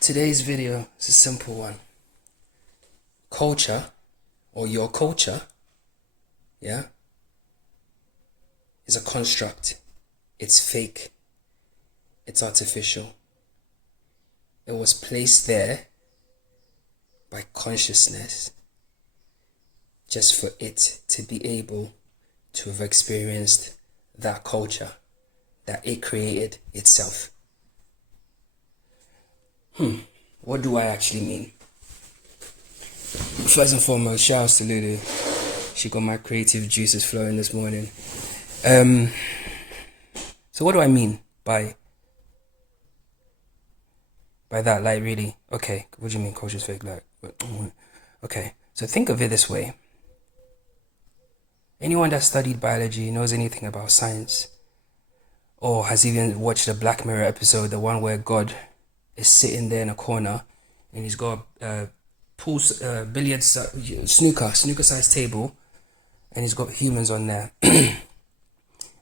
Today's video is a simple one. Culture, or your culture, yeah, is a construct. It's fake. It's artificial. It was placed there by consciousness just for it to be able to have experienced that culture that it created itself. What do I actually mean? First and foremost, shout out to Lulu. She got my creative juices flowing this morning. So what do I mean by that? Like, really? Okay, what do you mean culture's fake? Like, okay, so think of it this way. Anyone that studied biology, knows anything about science, or has even watched a Black Mirror episode, the one where God is sitting there in a corner and he's got a billiards, snooker sized table, and he's got humans on there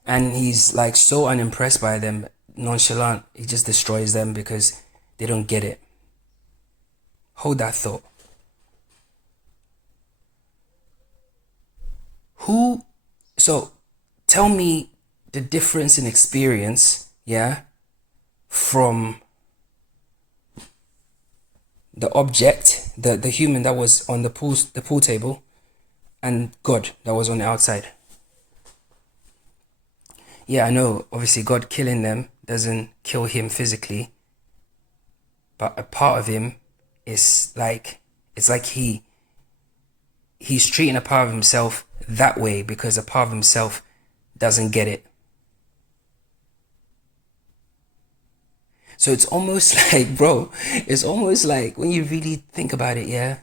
and he's like so unimpressed by them, nonchalant. He just destroys them because they don't get it. Hold that thought. So tell me the difference in experience, yeah, from the object, the human that was on the pool table, and God that was on the outside. Yeah, I know, obviously God killing them doesn't kill him physically, but a part of him is like, it's like he's treating a part of himself that way because a part of himself doesn't get it. So it's almost like, bro, it's almost like when you really think about it, yeah?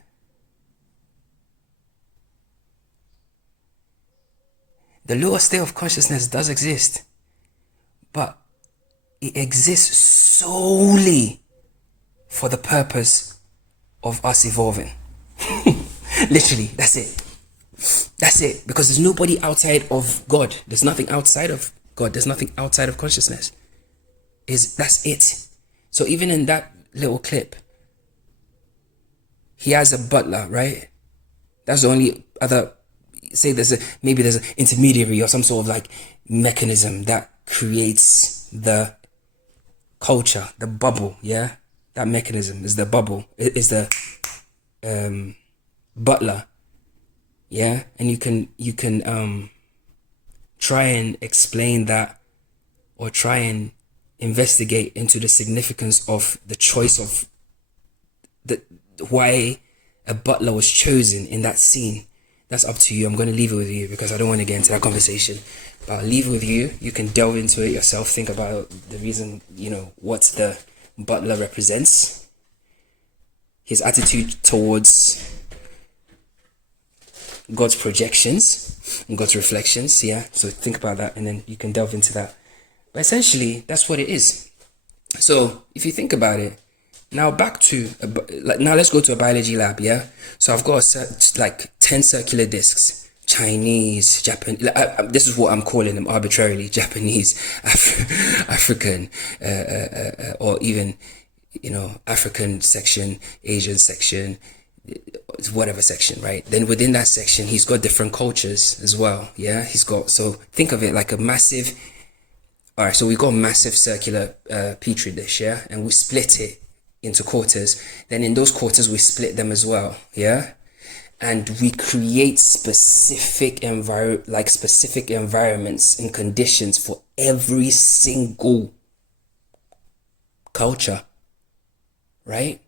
The lower state of consciousness does exist, but it exists solely for the purpose of us evolving. Literally, that's it. That's it. Because there's nobody outside of God. There's nothing outside of God. There's nothing outside of consciousness. That's it. So even in that little clip, he has a butler, right? That's the only other, say maybe there's an intermediary or some sort of like mechanism that creates the culture, the bubble, yeah? That mechanism is the bubble, is the butler, yeah? And you can try and explain that, or try and investigate into the significance of the choice of why a butler was chosen in that scene. That's up to you. I'm going to leave it with you because I don't want to get into that conversation, but I'll leave it with you. You can delve into it yourself. Think about the reason, what the butler represents, his attitude towards God's projections and God's reflections. Yeah. So think about that and then you can delve into that. But essentially, that's what it is. So if you think about it, now let's go to a biology lab, yeah? So I've got 10 circular discs, Chinese, Japanese, this is what I'm calling them arbitrarily, Japanese, African, or even, African section, Asian section, whatever section, right? Then within that section, he's got different cultures as well, yeah? So think of it like a massive, all right, so we got a massive circular petri dish, yeah? And we split it into quarters. Then in those quarters, we split them as well, yeah? And we create specific environments and conditions for every single culture, right?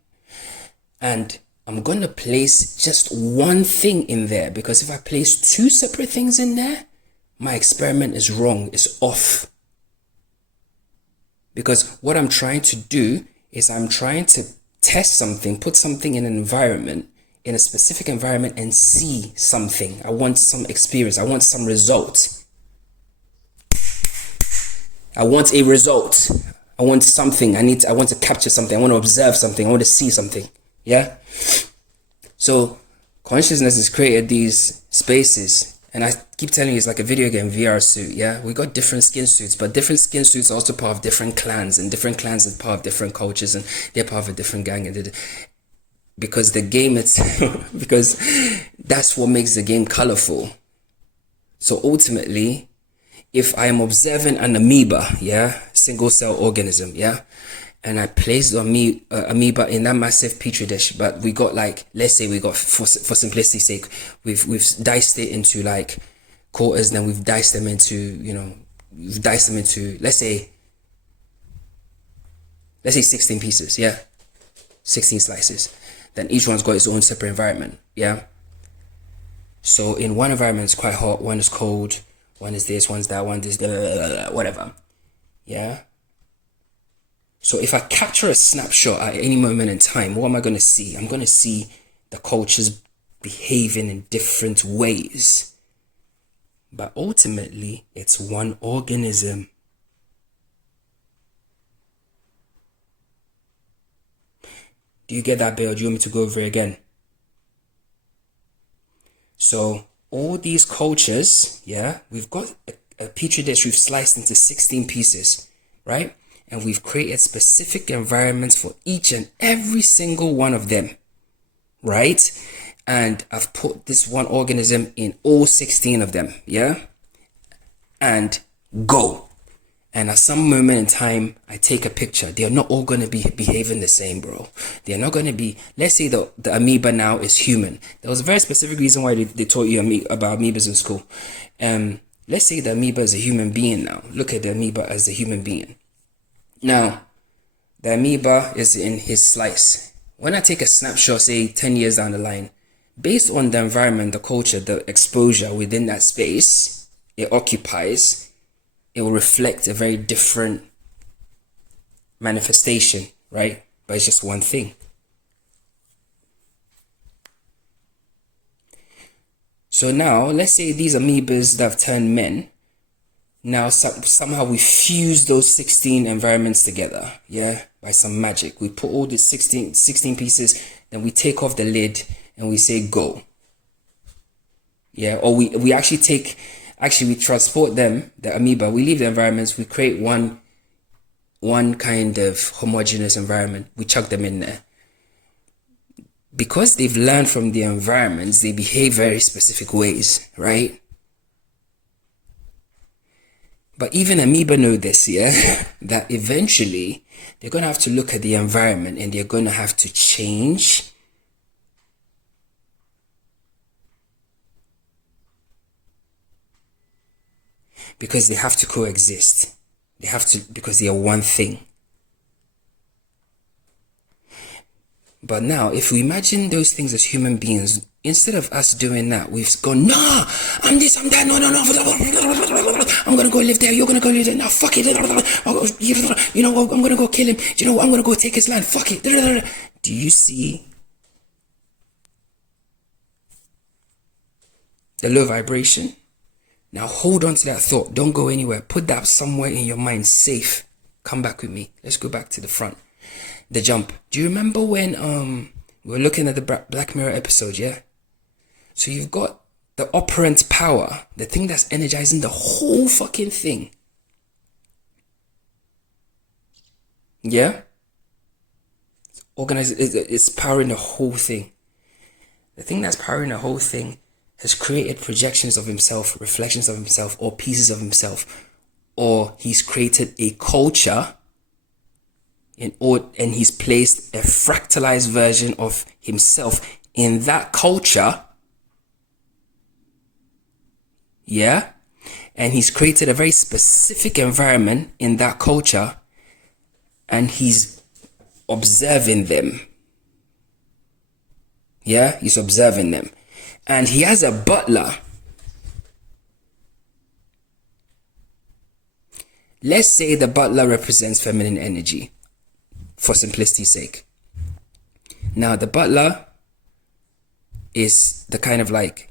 And I'm going to place just one thing in there, because if I place two separate things in there, my experiment is wrong, it's off. Because what I'm trying to do is I'm trying to test something, put something in an environment, in a specific environment, and see something. I want some experience. I want some result. I want a result. I want something. I want to capture something. I want to observe something. I want to see something. Yeah? So consciousness has created these spaces And I keep telling you, it's like a video game VR suit, yeah? We got different skin suits, but different skin suits are also part of different clans, and different clans are part of different cultures, and they're part of a different gang. And because the game, because that's what makes the game colorful. So ultimately, if I am observing an amoeba, yeah, single cell organism, yeah, and I placed the amoeba in that massive petri dish, but we got like, let's say we got, for simplicity's sake, we've diced it into like quarters, then we've diced them into, let's say 16 pieces, yeah, 16 slices. Then each one's got its own separate environment, yeah. So in one environment it's quite hot, one is cold, one is this, one's that, one is whatever, yeah. So if I capture a snapshot at any moment in time, what am I going to see? I'm going to see the cultures behaving in different ways. But ultimately, it's one organism. Do you get that, Bill? Do you want me to go over it again? So all these cultures, yeah, we've got a petri dish we've sliced into 16 pieces, right? And we've created specific environments for each and every single one of them, right? And I've put this one organism in all 16 of them, yeah? And go. And at some moment in time, I take a picture. They're not all going to be behaving the same, bro. They're not going to be, let's say the amoeba now is human. There was a very specific reason why they taught you about amoebas in school. Let's say the amoeba is a human being now. Look at the amoeba as a human being. Now, the amoeba is in his slice. When I take a snapshot, say 10 years down the line, based on the environment, the culture, the exposure within that space it occupies, it will reflect a very different manifestation, right? But it's just one thing. So now, let's say these amoebas that have turned men, now somehow we fuse those 16 environments together, yeah, by some magic. We put all the 16 pieces, then we take off the lid and we say go. Yeah, or we actually we transport them, the amoeba, we leave the environments, we create one kind of homogeneous environment, we chuck them in there. Because they've learned from the environments, they behave very specific ways, right? But even amoeba know this, yeah, that eventually they're going to have to look at the environment and they're going to have to change. Because they have to coexist. They have to, because they are one thing. But now, if we imagine those things as human beings, instead of us doing that, we've gone, nah, I'm this, I'm that, no, I'm gonna go live there, you're gonna go live there, now fuck it, you know what, I'm gonna go kill him, you know what, I'm gonna go take his land, fuck it. Do you see the low vibration? Now hold on to that thought, don't go anywhere, put that somewhere in your mind, safe. Come back with me, let's go back to the front. The jump. Do you remember when we were looking at the Black Mirror episode, yeah? So you've got the operant power, the thing that's energizing the whole fucking thing. Yeah? It's powering the whole thing. The thing that's powering the whole thing has created projections of himself, reflections of himself, or pieces of himself. Or he's created a culture and he's placed a fractalized version of himself in that culture. Yeah? And he's created a very specific environment in that culture and he's observing them. Yeah? He's observing them. And he has a butler. Let's say the butler represents feminine energy, for simplicity's sake. Now, the butler is the kind of like,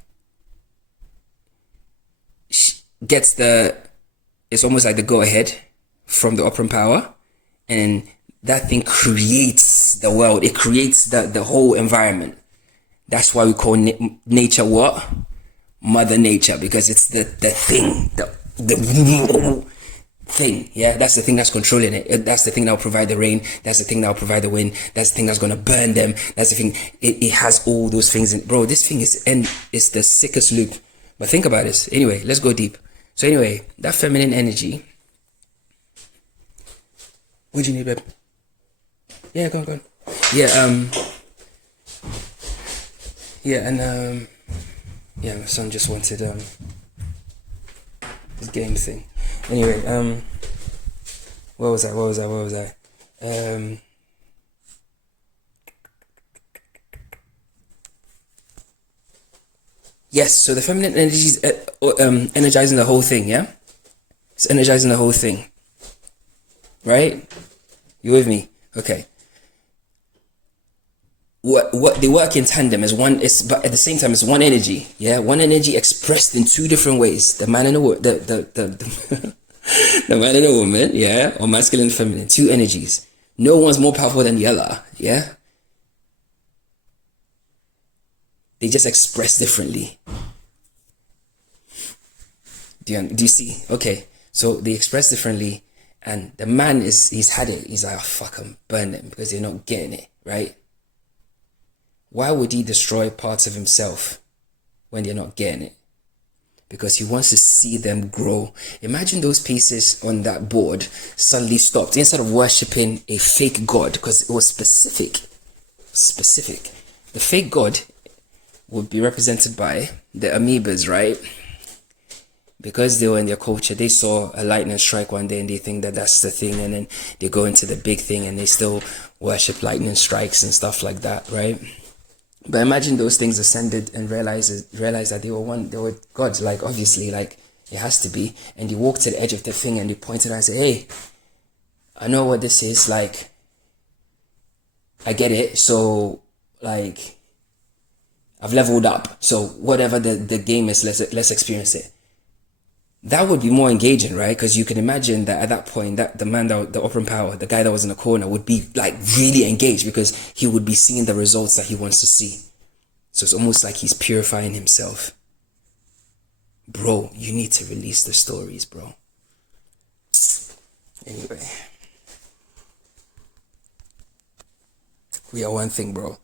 it's almost like the go-ahead from the operant power, and that thing creates the world. It creates the whole environment. That's why we call nature what? Mother Nature, because it's the thing, the thing. Yeah, that's the thing that's controlling it. That's the thing that will provide the rain. That's the thing that will provide the wind. That's the thing that's going to burn them. That's the thing. It has all those things in, bro. This thing is, and it's the sickest loop. But think about this. Anyway, let's go deep. So anyway, that feminine energy. What do you need, babe? Yeah, go on. Yeah, yeah, and yeah, my son just wanted this game thing. Anyway, where was I? Yes, so the feminine energy is energizing the whole thing, yeah? It's energizing the whole thing. Right? You with me? Okay. What they work in tandem as one is, but at the same time it's one energy, yeah? One energy expressed in two different ways. The man and the the man and the woman, yeah? Or masculine and feminine, two energies. No one's more powerful than the other, yeah? They just express differently. Do you see? Okay, so they express differently, and the man he's had it. He's like, oh, fuck them, burn them, because they're not getting it, right? Why would he destroy parts of himself when they're not getting it? Because he wants to see them grow. Imagine those pieces on that board suddenly stopped. Instead of worshipping a fake god, because it was specific. The fake god would be represented by the amoebas, right? Because they were in their culture, they saw a lightning strike one day and they think that that's the thing, and then they go into the big thing and they still worship lightning strikes and stuff like that, right? But imagine those things ascended and realized that they were gods, like obviously, like it has to be. And they walked to the edge of the thing and they pointed and said, hey, I know what this is, like, I get it, so like I've leveled up. So whatever the game is, let's experience it. That would be more engaging, right? Because you can imagine that at that point, that the man, the open power, the guy that was in the corner would be like really engaged, because he would be seeing the results that he wants to see. So it's almost like he's purifying himself. Bro, you need to release the stories, bro. Anyway. We are one thing, bro.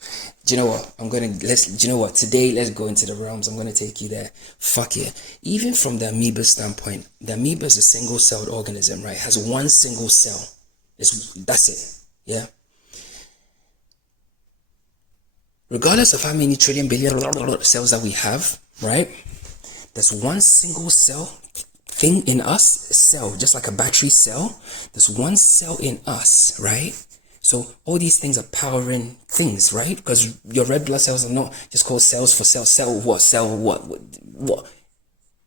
Do you know what? Do you know what? Today, let's go into the realms. I'm gonna take you there. Fuck yeah. Even from the amoeba standpoint, the amoeba is a single-celled organism, right? It has one single cell. That's it. Yeah. Regardless of how many trillion billion cells that we have, right? There's one single cell thing in us, cell, just like a battery cell. There's one cell in us, right? So all these things are powering things, right? Because your red blood cells are not just called cells for cells. Cell what? Cell what? What?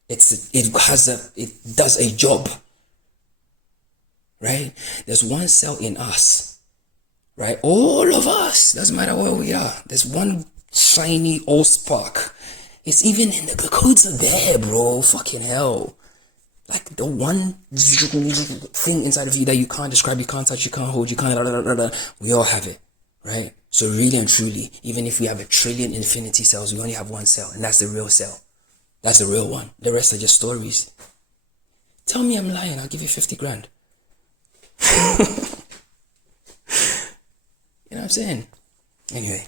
It does a job, right? There's one cell in us, right? All of us, doesn't matter where we are. There's one shiny old spark. It's even in the codes are there, bro. Fucking hell. Like the one thing inside of you that you can't describe, you can't touch, you can't hold, you can't, we all have it, right? So really and truly, even if we have a trillion infinity cells, we only have one cell, and that's the real cell. That's the real one. The rest are just stories. Tell me I'm lying, I'll give you 50 grand. You know what I'm saying? Anyway.